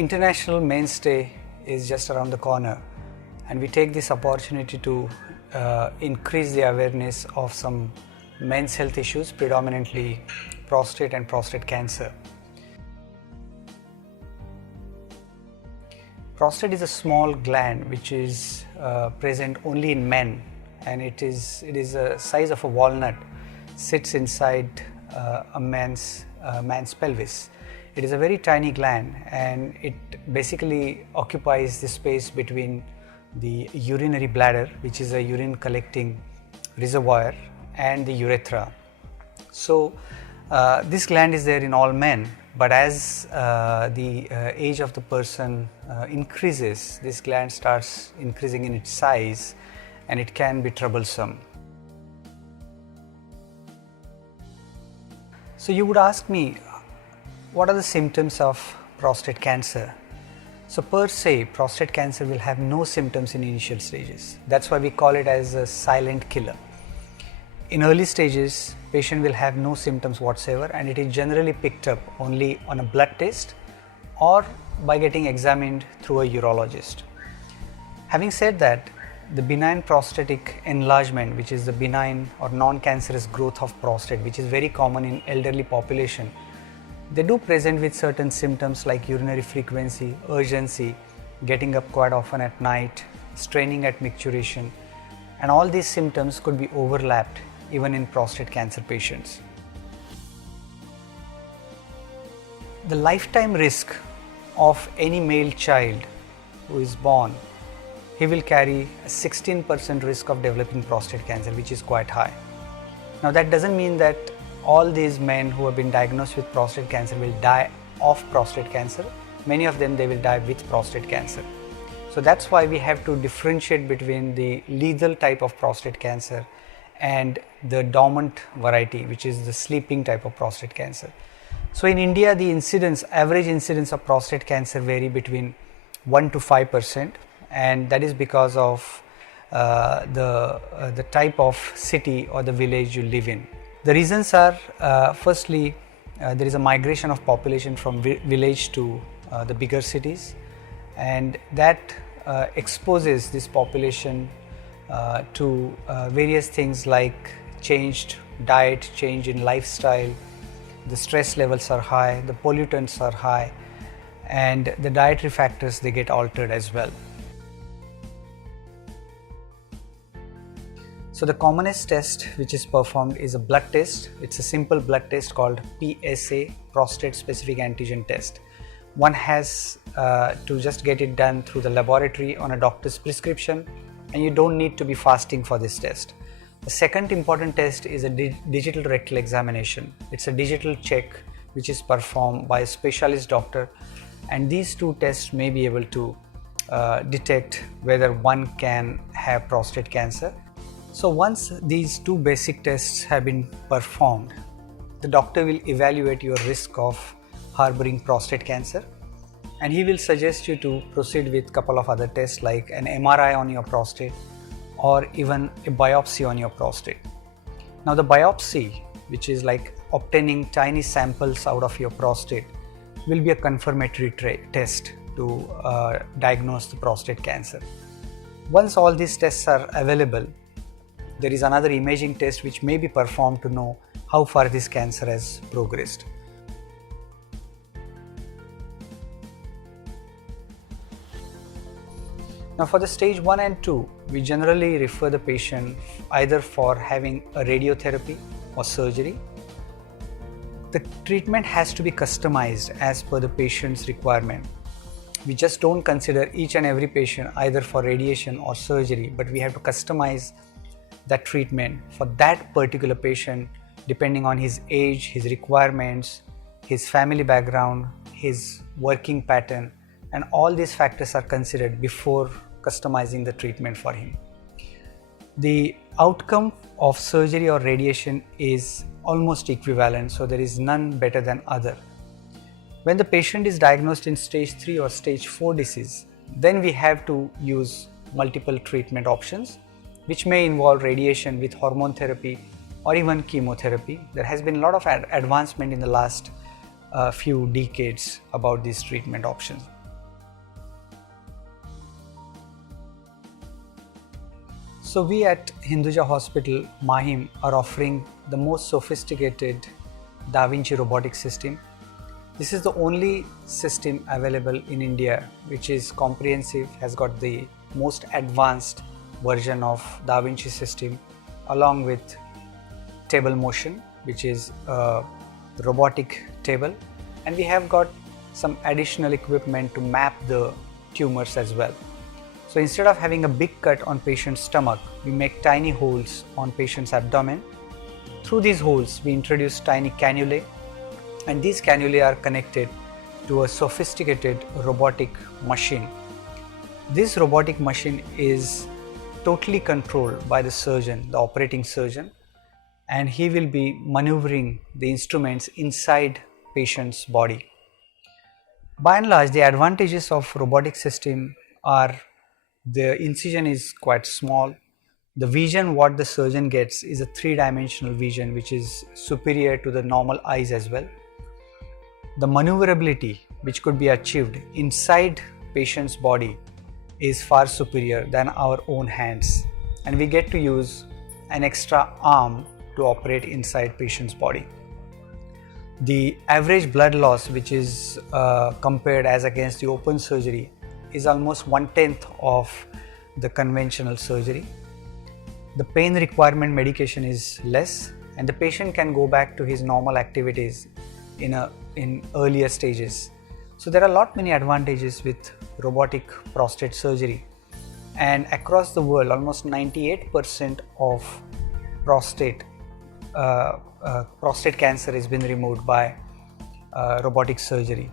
International Men's Day is just around the corner, and we take this opportunity to increase the awareness of some men's health issues, predominantly prostate and prostate cancer. Prostate is a small gland which is present only in men, and it is a size of a walnut, sits inside a man's pelvis. It is a very tiny gland, and it basically occupies the space between the urinary bladder, which is a urine collecting reservoir, and the urethra. So this gland is there in all men, but as the age of the person increases, this gland starts increasing in its size, and it can be troublesome. So you would ask me, what are the symptoms of prostate cancer? So per se, prostate cancer will have no symptoms in initial stages. That's why we call it as a silent killer. In early stages, patient will have no symptoms whatsoever, and it is generally picked up only on a blood test or by getting examined through a urologist. Having said that, the benign prostatic enlargement, which is the benign or non-cancerous growth of prostate, which is very common in elderly population, they do present with certain symptoms like urinary frequency, urgency, getting up quite often at night, straining at micturition, and all these symptoms could be overlapped even in prostate cancer patients. The lifetime risk of any male child who is born, he will carry a 16% risk of developing prostate cancer, which is quite high. Now that doesn't mean that all these men who have been diagnosed with prostate cancer will die of prostate cancer. Many of them, they will die with prostate cancer. So that's why we have to differentiate between the lethal type of prostate cancer and the dormant variety, which is the sleeping type of prostate cancer. So in India, the average incidence of prostate cancer vary between 1 to 5%, and that is because of the type of city or the village you live in. The reasons are, firstly, there is a migration of population from village to the bigger cities, and that exposes this population to various things like changed diet, change in lifestyle, the stress levels are high, the pollutants are high, and the dietary factors, they get altered as well. So the commonest test which is performed is a blood test. It's a simple blood test called PSA, prostate specific antigen test. One has to just get it done through the laboratory on a doctor's prescription, and you don't need to be fasting for this test. The second important test is a digital rectal examination. It's a digital check which is performed by a specialist doctor, and these two tests may be able to detect whether one can have prostate cancer. So once these two basic tests have been performed, the doctor will evaluate your risk of harboring prostate cancer, and he will suggest you to proceed with a couple of other tests like an MRI on your prostate or even a biopsy on your prostate. Now the biopsy, which is like obtaining tiny samples out of your prostate, will be a confirmatory test to diagnose the prostate cancer. Once all these tests are available, there is another imaging test which may be performed to know how far this cancer has progressed. Now for the stage 1 and 2, we generally refer the patient either for having a radiotherapy or surgery. The treatment has to be customized as per the patient's requirement. We just don't consider each and every patient either for radiation or surgery, but we have to customize that treatment for that particular patient depending on his age, his requirements, his family background, his working pattern, and all these factors are considered before customizing the treatment for him. The outcome of surgery or radiation is almost equivalent, so there is none better than other. When the patient is diagnosed in stage 3 or stage 4 disease, then we have to use multiple treatment options, which may involve radiation with hormone therapy or even chemotherapy. There has been a lot of advancement in the last few decades about these treatment options. So we at Hinduja Hospital, Mahim, are offering the most sophisticated Da Vinci robotic system. This is the only system available in India which is comprehensive, has got the most advanced version of Da Vinci system along with table motion, which is a robotic table, and we have got some additional equipment to map the tumors as well. So instead of having a big cut on patient's stomach, we make tiny holes on patient's abdomen. Through these holes, we introduce tiny cannulae, and these cannulae are connected to a sophisticated robotic machine. This robotic machine is totally controlled by the surgeon, the operating surgeon, and he will be maneuvering the instruments inside patient's body. By and large, the advantages of robotic system are the incision is quite small. The vision what the surgeon gets is a three-dimensional vision which is superior to the normal eyes as well. The maneuverability which could be achieved inside patient's body is far superior than our own hands, and we get to use an extra arm to operate inside patient's body. The average blood loss which is compared as against the open surgery is almost 1/10 of the conventional surgery. The pain requirement medication is less, and the patient can go back to his normal activities in earlier stages. So there are many advantages with robotic prostate surgery, and across the world almost 98% of prostate cancer has been removed by robotic surgery.